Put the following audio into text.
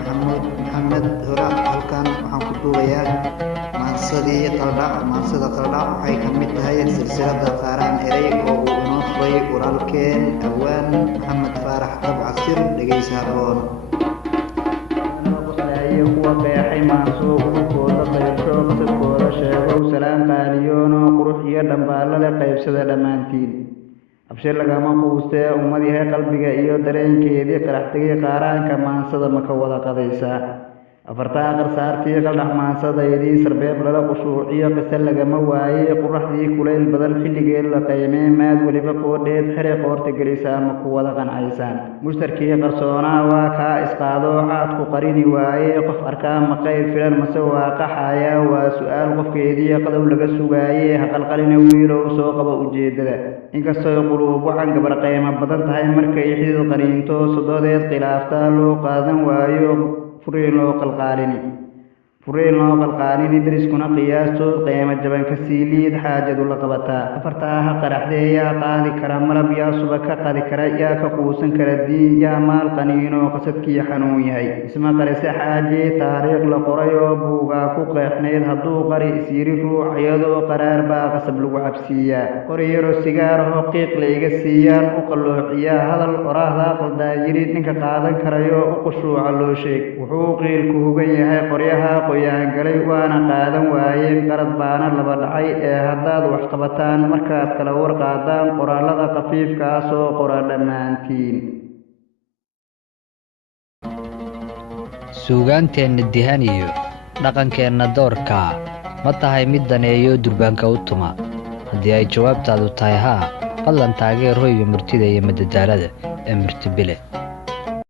محمود محمد هراء halkan waxaan ku duubayaa maansadii qaldha waxay ka mid tahay silsilada qaaraan eray oo uu inoo furay walaalkeen awaan maxamed faarax tabcasir dhegeysa haboon kuwa qeexay maansuuq kooda qaybsho qadkooda sheego salaam qaaliyoon qurux iyo dhambaale leh qaybsada dhamaantiin abshir lagama quustee ummad yahay qalbiga iyo dareenkeedii qarax tagay qaaraanka maansada ma ka wada qadaysaa afartaa qarsaartii qaldhax maansadayadii sarbeeb lala qushuuciyo qise lagama waayey quraxdii kulayl badan xilligeed la qaymee maad weliba qoodheed xere qoorta gelisaa ma ku wada qancaysaan mushtarkii qarsoonaa waa kaa isqaado caadku qarini waayey qof arkaa ma qayb filan mase waa qaxayaa waa su-aal qofkeedii qadow laga sugaayey haqalqalina wiilow soo qaba ujeedada inkastoy quluubu can gabar qaymo badan tahay markay xidid qaniinto sododeed khilaaftaa loo qaadan waayo furiin loo qalqaalini dariskuna qiyaastood qiimo jaban ka sii liid xaajadu la qabataa afartaa ha qaraxdee yaa qaadi kara malab yaa suba ka qadi kara yaa ka quusan kara diin yaa maal qaniinoo qasadkii xanuun yahay isma qarise xaajee taariikh la qoray oo buugaa ku qeexnayd hadduu qari isyiri ruux iyadoo qaraar baa qasab lagu cabsiiyaa qori yaro sigaarahoo qiiq la iga siiyaan u qalloociyaa hadal oraahdaa qaldaa yiri ninka qaadan karayo u qushuuca loo sheeg wuxuu qiilku hugan yahay qoryaha qoyaan galay waana qaadan waayeen qarad baana laba dhacay ee haddaad wax qabataan markaad kala warqaadaan qoraalada khafiifkaa soo qora dhammaantiin suugaanteenna dihan iyo dhaqankeenna doorka ma tahay mid daneeyo durbaanka u tuma haddii ay jawaabtaadu tahay haa fadlan taageer hoyga murtida iyo madadaalada ee murtibile